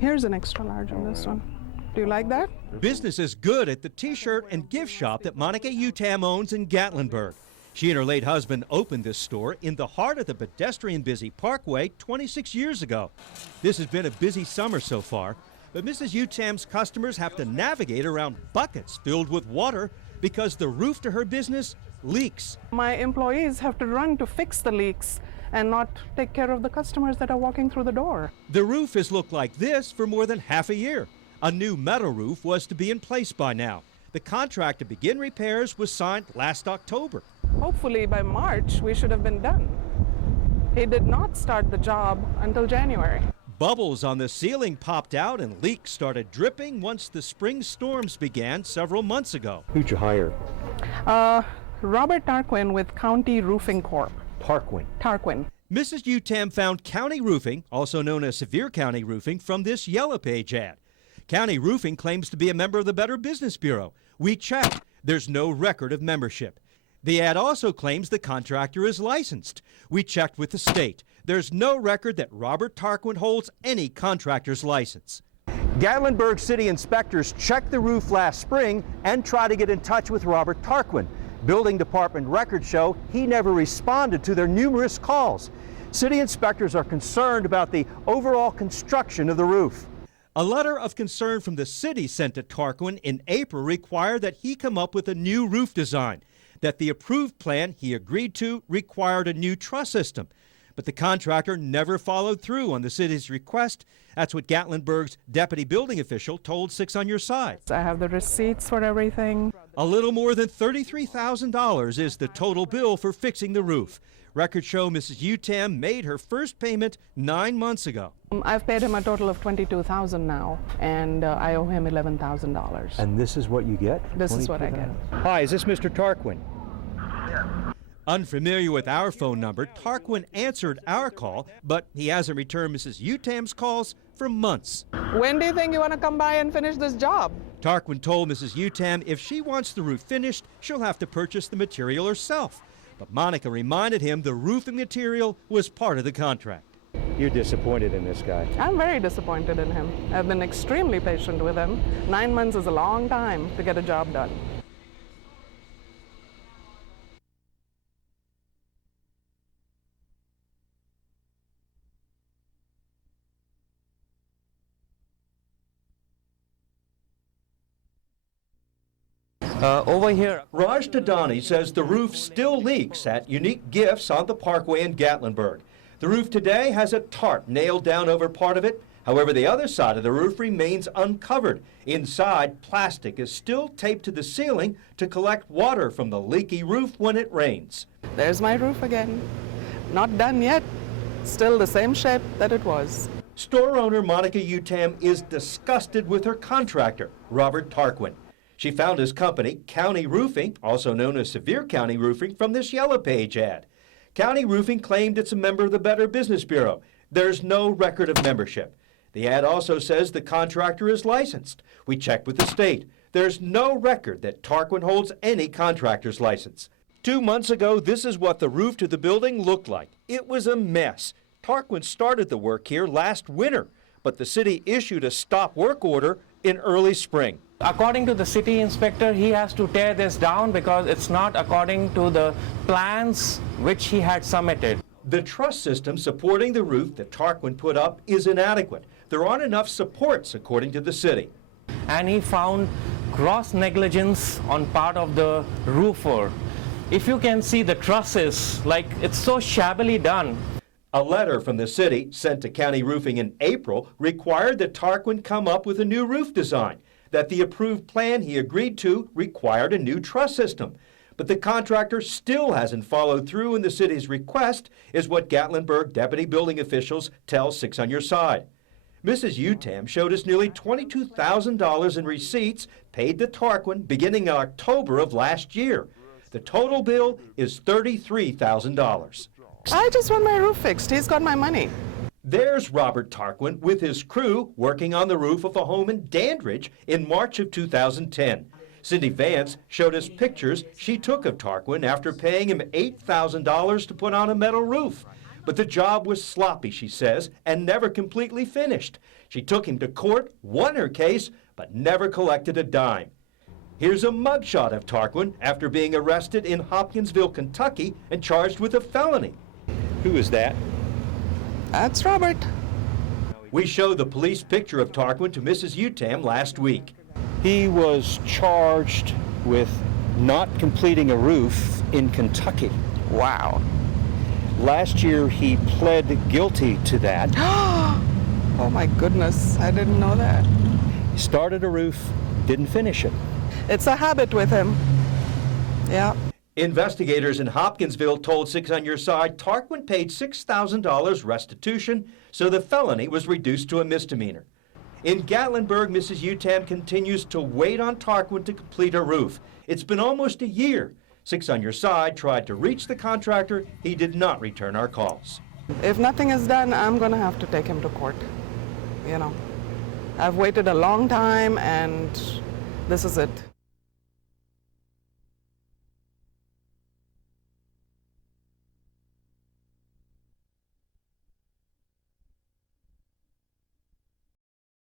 Here's an extra large on this one. Do you like that? Business is good at the t-shirt and gift shop that Monica Utam owns in Gatlinburg. She and her late husband opened this store in the heart of the pedestrian-busy Parkway 26 years ago. This has been a busy summer so far, but Mrs. Utam's customers have to navigate around buckets filled with water because the roof to her business leaks. My employees have to run to fix the leaks and not take care of the customers that are walking through the door. The roof has looked like this for more than half a year. A new metal roof was to be in place by now. The contract to begin repairs was signed last October. Hopefully by March we should have been done. He did not start the job until January. Bubbles on the ceiling popped out and leaks started dripping once the spring storms began several months ago. Who'd you hire? Robert Tarquin with County Roofing Corp. Tarquin. Mrs. Utam found County Roofing, also known as Sevier County Roofing, from this Yellow Page ad. County Roofing claims to be a member of the Better Business Bureau. We checked. There's no record of membership. The ad also claims the contractor is licensed. We checked with the state. There's no record that Robert Tarquin holds any contractor's license. Gatlinburg City inspectors checked the roof last spring and tried to get in touch with Robert Tarquin. Building department records show he never responded to their numerous calls. City inspectors are concerned about the overall construction of the roof. A letter of concern from the city sent to Tarquin in April required that he come up with a new roof design, that the approved plan he agreed to required a new truss system. But the contractor never followed through on the city's request. That's what Gatlinburg's deputy building official told 6 on Your Side. I have the receipts for everything. A little more than $33,000 is the total bill for fixing the roof. Records show Mrs. Utam made her first payment 9 months ago. I've paid him a total of $22,000 now, and I owe him $11,000. And this is what you get? This is what I get. Hi, is this Mr. Tarquin? Unfamiliar with our phone number, Tarquin answered our call, but he hasn't returned Mrs. Utam's calls for months. When do you think you want to come by and finish this job? Tarquin told Mrs. Utam if she wants the roof finished, she'll have to purchase the material herself. But Monica reminded him the roofing material was part of the contract. You're disappointed in this guy. I'm very disappointed in him. I've been extremely patient with him. 9 months is a long time to get a job done. Over here. Raj Tadani says the roof still leaks at Unique Gifts on the Parkway in Gatlinburg. The roof today has a tarp nailed down over part of it. However, the other side of the roof remains uncovered. Inside, plastic is still taped to the ceiling to collect water from the leaky roof when it rains. There's my roof again. Not done yet. Still the same shape that it was. Store owner Monica Utam is disgusted with her contractor, Robert Tarquin. She found his company, County Roofing, also known as Sevier County Roofing, from this Yellow Page ad. County Roofing claimed it's a member of the Better Business Bureau. There's no record of membership. The ad also says the contractor is licensed. We checked with the state. There's no record that Tarquin holds any contractor's license. 2 months ago, this is what the roof to the building looked like. It was a mess. Tarquin started the work here last winter, but the city issued a stop work order in early spring. According to the city inspector, he has to tear this down because it's not according to the plans which he had submitted. The truss system supporting the roof that Tarquin put up is inadequate. There aren't enough supports, according to the city. And he found gross negligence on part of the roofer. If you can see the trusses, like it's so shabbily done. A letter from the city sent to County Roofing in April required that Tarquin come up with a new roof design, that the approved plan he agreed to required a new truss system. But the contractor still hasn't followed through in the city's request, is what Gatlinburg deputy building officials tell 6 on Your Side. Mrs. Utam showed us nearly $22,000 in receipts paid to Tarquin beginning in October of last year. The total bill is $33,000. I just want my roof fixed. He's got my money. There's Robert Tarquin with his crew working on the roof of a home in Dandridge in March of 2010. Cindy Vance showed us pictures she took of Tarquin after paying him $8,000 to put on a metal roof. But the job was sloppy, she says, and never completely finished. She took him to court, won her case, but never collected a dime. Here's a mugshot of Tarquin after being arrested in Hopkinsville, Kentucky, and charged with a felony. Who is that? That's Robert. We showed the police picture of Tarquin to Mrs. Utam last week. He was charged with not completing a roof in Kentucky. Wow. Last year, he pled guilty to that. Oh my goodness, I didn't know that. He started a roof, didn't finish it. It's a habit with him. Yeah. Investigators in Hopkinsville told Six on Your Side Tarquin paid $6,000 restitution, so the felony was reduced to a misdemeanor. In Gatlinburg, Mrs. Utam continues to wait on Tarquin to complete a roof. It's been almost a year. Six on Your Side tried to reach the contractor. He did not return our calls. If nothing is done, I'm going to have to take him to court. You know, I've waited a long time, and this is it.